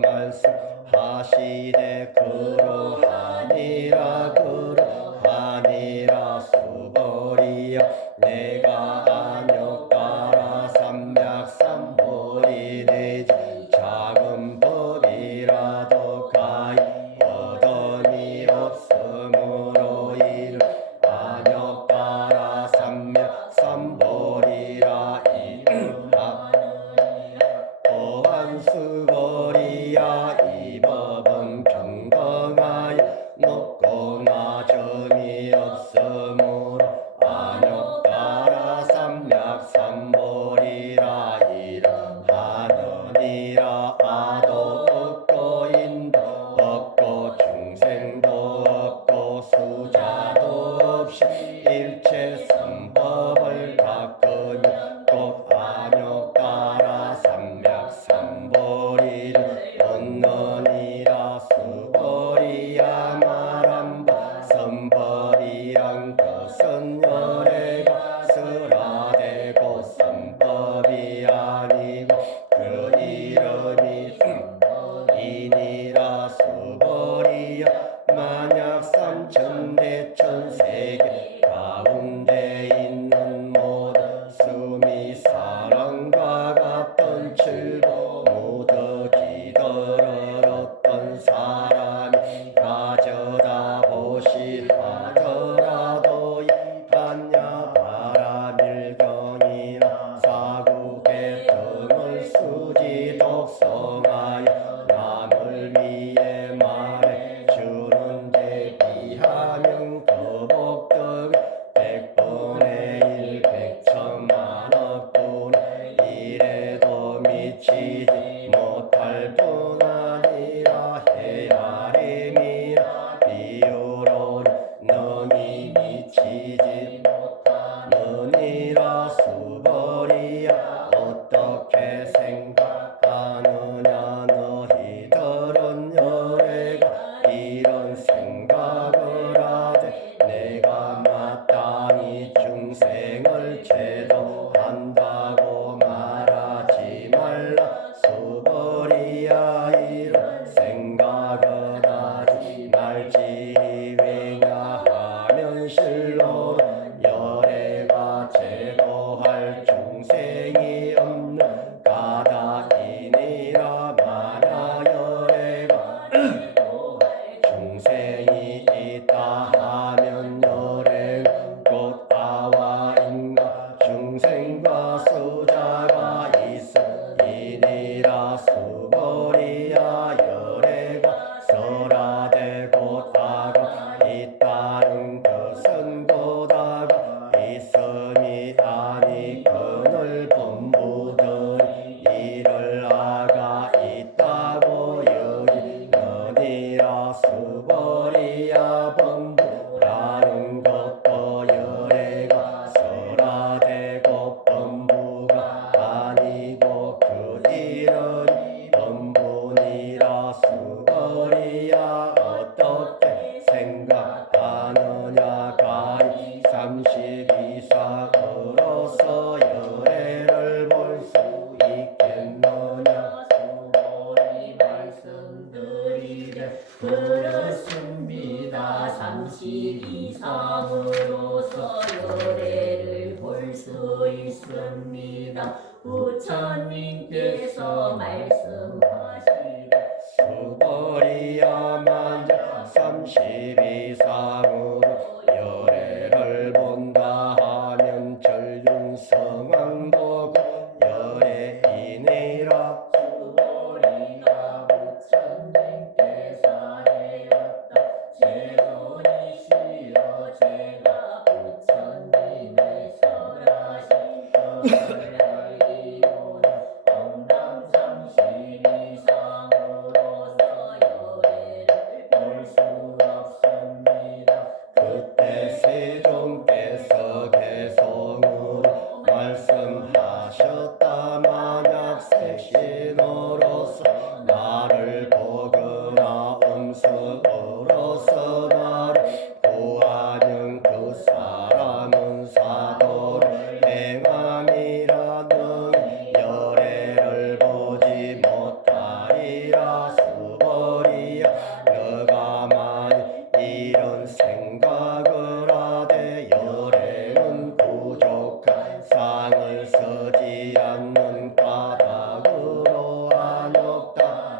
말씀하시되 그러하니라. 그러하니라. 수벌이여 내가 안욕따라 삼맥삼보리 내지 작은 법이라도 가히 얻음이 없으므로 이를 안욕따라 삼맥삼보리라 이름하느니라. 또한 수벌이야 이 법은 평등하여 높고 낮음이 없으므로 안욕따라 삼맥삼보리라 이름하느니라. 아도 없고 인도 없고 중생도 없고 수자도 없이 일체 삼법을 닦으며 꼭 안욕따라 삼맥삼보리를 얻느니라. 수벌이야 말한 바 선법이란 것은 열애가 설하되고 선법이 아니고 그 이름이 이니라. 수벌이야 만약 삼천대천세계 가운데 있는 모든 숨이 사랑과 같던 즐거움 모두 기도를 얻던 사람이 가져다 보시 하더라도 이반야 바라밀경이나 사국의 등을 수지 독성하여 남을 위해 말해주는 대비하면 거복덕 백분의 일 백천만억분의 일에도 미치지 못할 뿐 아니라 헤아림이나 비유로는 능히 미치지 못하느니라 수벌이야 어떻게 생각하느냐 너희들은 열애가 이런 생각을 하되 내가 마땅히 중생을 제도한다고 말하지 말라 수벌이야 이런 생각은 하지 말지 왜냐하면 실로 열애가 제도할 중생이 없는 까닭이니라 만약 열애가 중생이 있다 하면 열애는 곧 아와 인과 중생과 수자가 있으니라 수벌이야 열애가 설하되 곧 아가 있다는 것은 곧 아가 있음이 아니 그늘 범부들이 이를 아가 있다고 여기느니라 수벌이야 범부라는 것도 열애가 설하되고 범부가 아니고 그 일은 범부니라 수벌이야 어떻게 생각하느냐 가히 32사으로서 열애를 볼 수 있겠느냐 수고리 말씀드리되 그렇습니다. 32상으로서 열애를 볼 수 있습니다. 부처님께서 말씀하시되 수벌이야 만약 32상으로 열애를 본다 하면 전륜성왕도 열애이니라 수고리가 부처님께서 하였다 제돈이시여 제가 부처님의 설하신 것을 알기로는 엄당상신이상으로서 열애를 볼 수 없습니다. 그때 세종께서 개성으로 말씀하셨다 만약 색신으로서 나를 보거나 음수으로서 나를 구하는 그 사람은 사도를 행함이라는 열애를 보지 못하리라 수벌이야 너가 만일 이런 생각을 하되 열애는 부족한 상을 쓰지 않는 까닭으로 안없다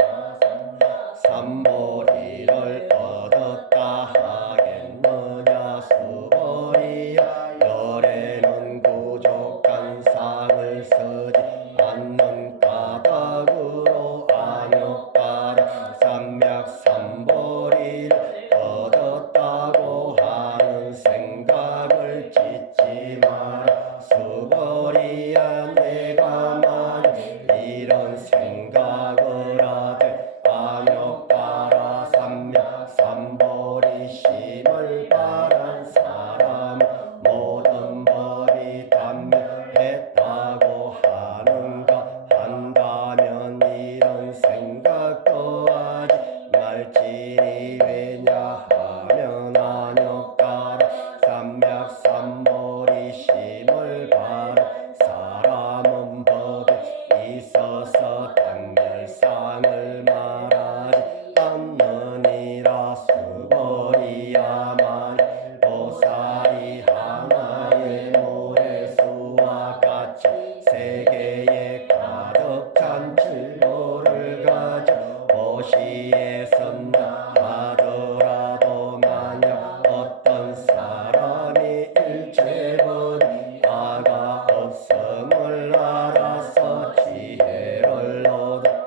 삼보리를 얻었다 하겠느냐 수벌이야 열애는 부족한 상을 쓰지 않는 까닭으로 안없다라 삼맥삼보리를 얻었다고 하는 생각을 짓지 마라 수벌이야 내가 만일 이런 생각을 하되 안욕가라 삼맥삼보리를 위에 선다 하더라도 만약 어떤 사람이 일체본 아가 없음을 알아서 지혜를 얻어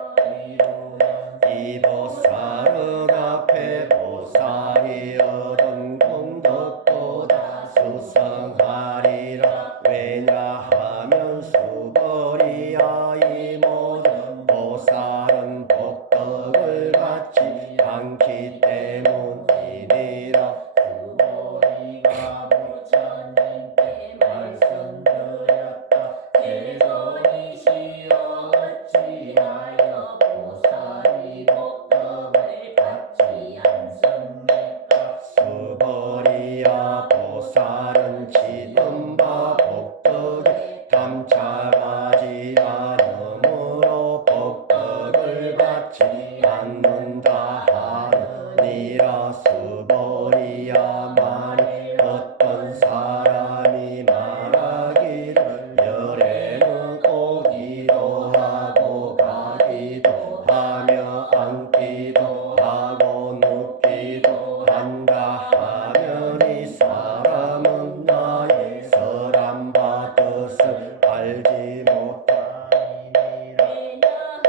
이 보살은 앞에 보살이 얻은功德보다 수성하리라. 왜냐하면 수벌이야 이 모든 보살은 복덕을 받지 않기 때문이니라. 수보리가 부처님께 말씀드렸다. 대선이시여 어찌하여 보살이 복덕을 받지 않습니까? 수벌이야 보살은 지음바 복덕에 탐착하지 않으므로 복덕을 받지 않는다 하느니라. 수벌이야 만일 어떤 사람이 말하기를 열에는 오기도 하고 가기도 하며 앉기도 하고 눕기도 한다 하면 이 사람은 나의 설한 바 뜻을 알지 못하니라. 왜냐하면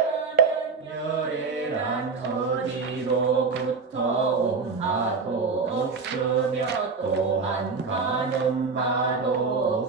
열애란 어디로부터 온 바도 없으며 또한 가는 바도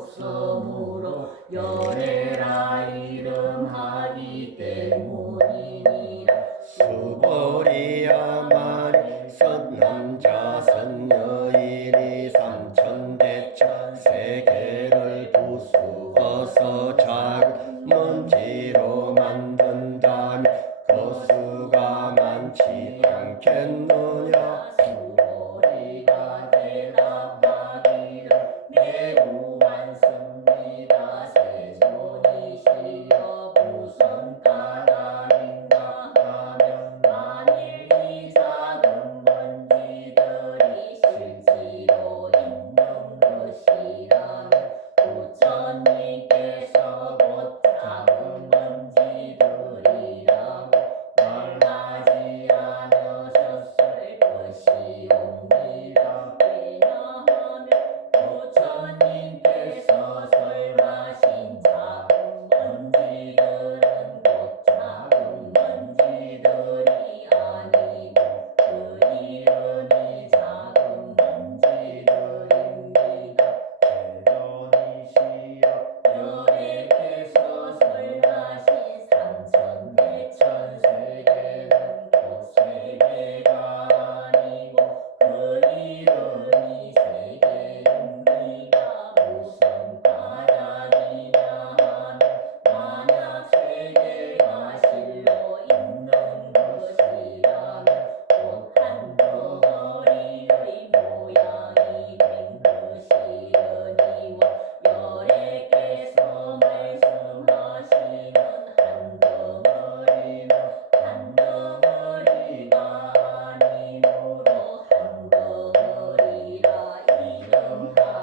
없으므로 열애라 이름하기 때문이니라. 수벌이야 만일 선남자 선여인이 삼천대천 세계를 부수어서 작은 먼지로 만든다면 그 수가 많지 않겠느냐. 수보리가 대답하기를 매우 많습니다. 세존이시여 무슨 까닭인가 하면 만일 이 작은 먼지들이 실제로 있는 것이라면 부처님께서 곧 작은 먼지들이라고 말하지 않으셨을 것이옵니다. 왜냐하면 부처님께서 설마신 작은 먼지들은 곧 작은 먼지들이 아니고 그 이름이 작은 먼지들입니다. 대전이시여 여래께서 설마신 삼천대천 세계는 곧 세계가 아니고 그 이름이 세계입니다. 무슨 까닭이냐 하면 만약 세계가 실로 있는 것이라면 곧 한 덩어리의 모양이 된 것이려니와 열애께서 말씀하시는 한 덩어리는 한 덩어리가 아니므로 한 덩어리라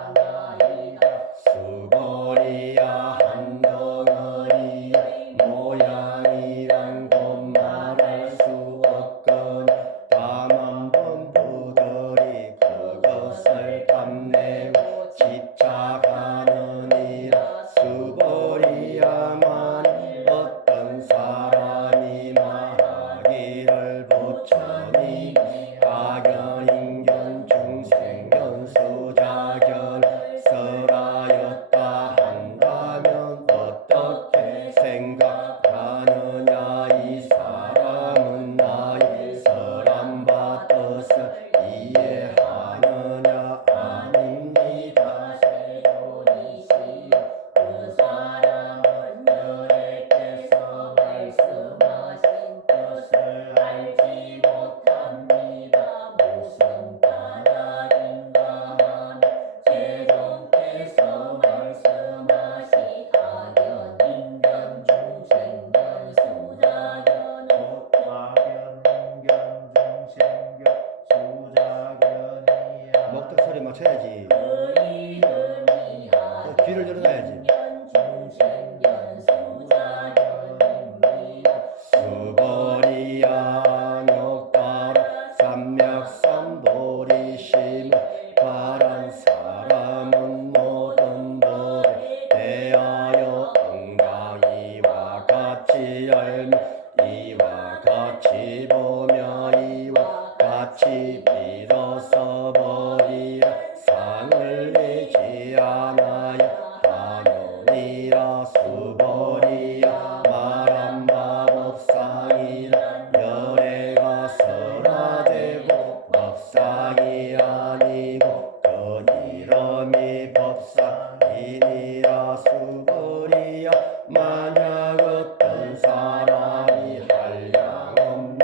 이름하나이다. 수벌이야 한 덩어리의 모양이란 것 말할 수 없거니 다만 범부들이 그것을 탐내고 집착하느니라. 수벌이야 만일 어떤 사람이 말하기를 부처님이 가견인견 중생견 수자견을 설하였다 한다면 어떻게 생각하느냐. 이 사람은 나의 설한 바 뜻을 이해하느냐. 아닙니다. 세존이시여 그 사람은 열애께서 말씀하신 뜻을 알지 못합니다. 무슨 까닭인가 하면 세존께서 말씀하신 하견 인견 중생견 수자견은 화견 중생견 수자견이야. 목적 소리 맞춰야지. 그 이름이 귀를 열어놔야지. 하견 중생견 수자견입니다. 수벌이야 보며 이와 같이 빌어서 버리라 상을 내지 않아야 하느니라 수벌이야 말한 바 법상이라 열애가 설하되고 법상이 아니고 그 이름이 법상이니라 수벌이야 만약 어떤 사람이 한량없는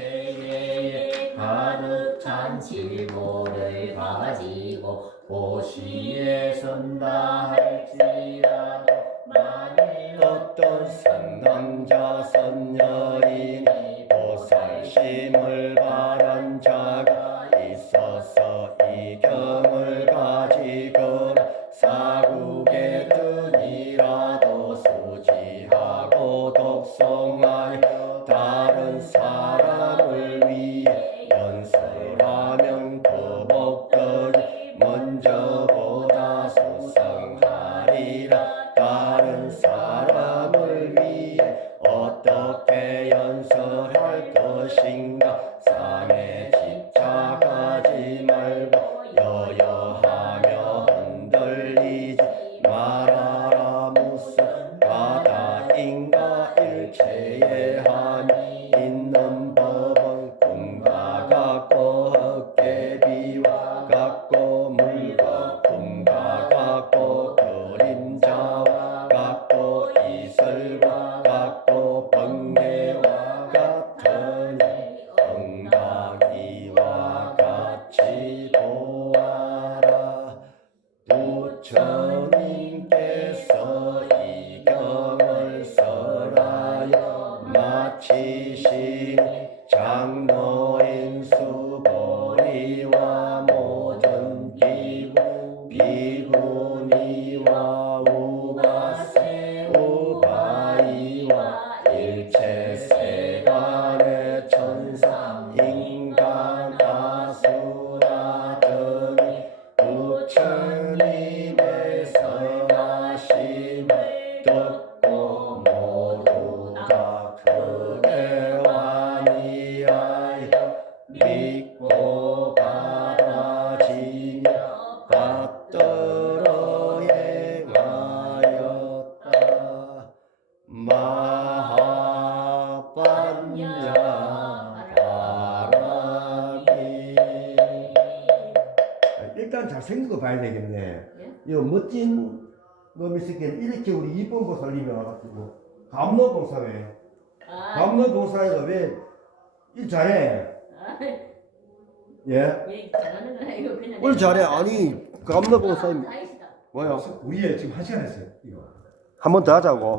아성지세계에 가득 찬 질보를 가지고 도시에 선다 할지라도 만일 어떤 선남자 선녀인이 보살심을 바란 자가 있어서 이 경을 가지거나 사국에 든이라도 수지하고 독송하여 다른 사람을 위해 연설하면 그 복덕이 먼저보다 수상하리라 다른 사람을 위해 어떻게 연설할 것인가 상에 집착하지 말고 여여하며 흔들리지 말아라 무슨 바다인가 일체의 한이 있는 법은 꿈과 같고 헛개비와 같고 물과 꿈과 같고 그림자와 같고 이슬과 같고 번개와 같으니 엉덩이와 같이 보아라 부처님께서 이 경을 설하여 마치시니 장로인 수보리와 모든 비구니와 우바세 우바이와 일체 세간의 천사 인간 아수라 등이 부처님의 설하심을 듣고 모두 다 크게 환희하여 믿고 받아지며 받들어 행하였다 마하반야 바라기 일단 잘생긴 거 봐야 되겠네. 예? 이 멋진 놈이 새끼는 이렇게 우리 이쁜 보살님이 와가지고 감로봉사회. 감로봉사회가 왜 일 잘해? 예? 왜 잘하는 건 아니고 그냥 오늘 잘해 아니 감로봉사님 다행이다. 뭐야 우리 지금 1시간 했어요. 이거. 한 번 더 하자고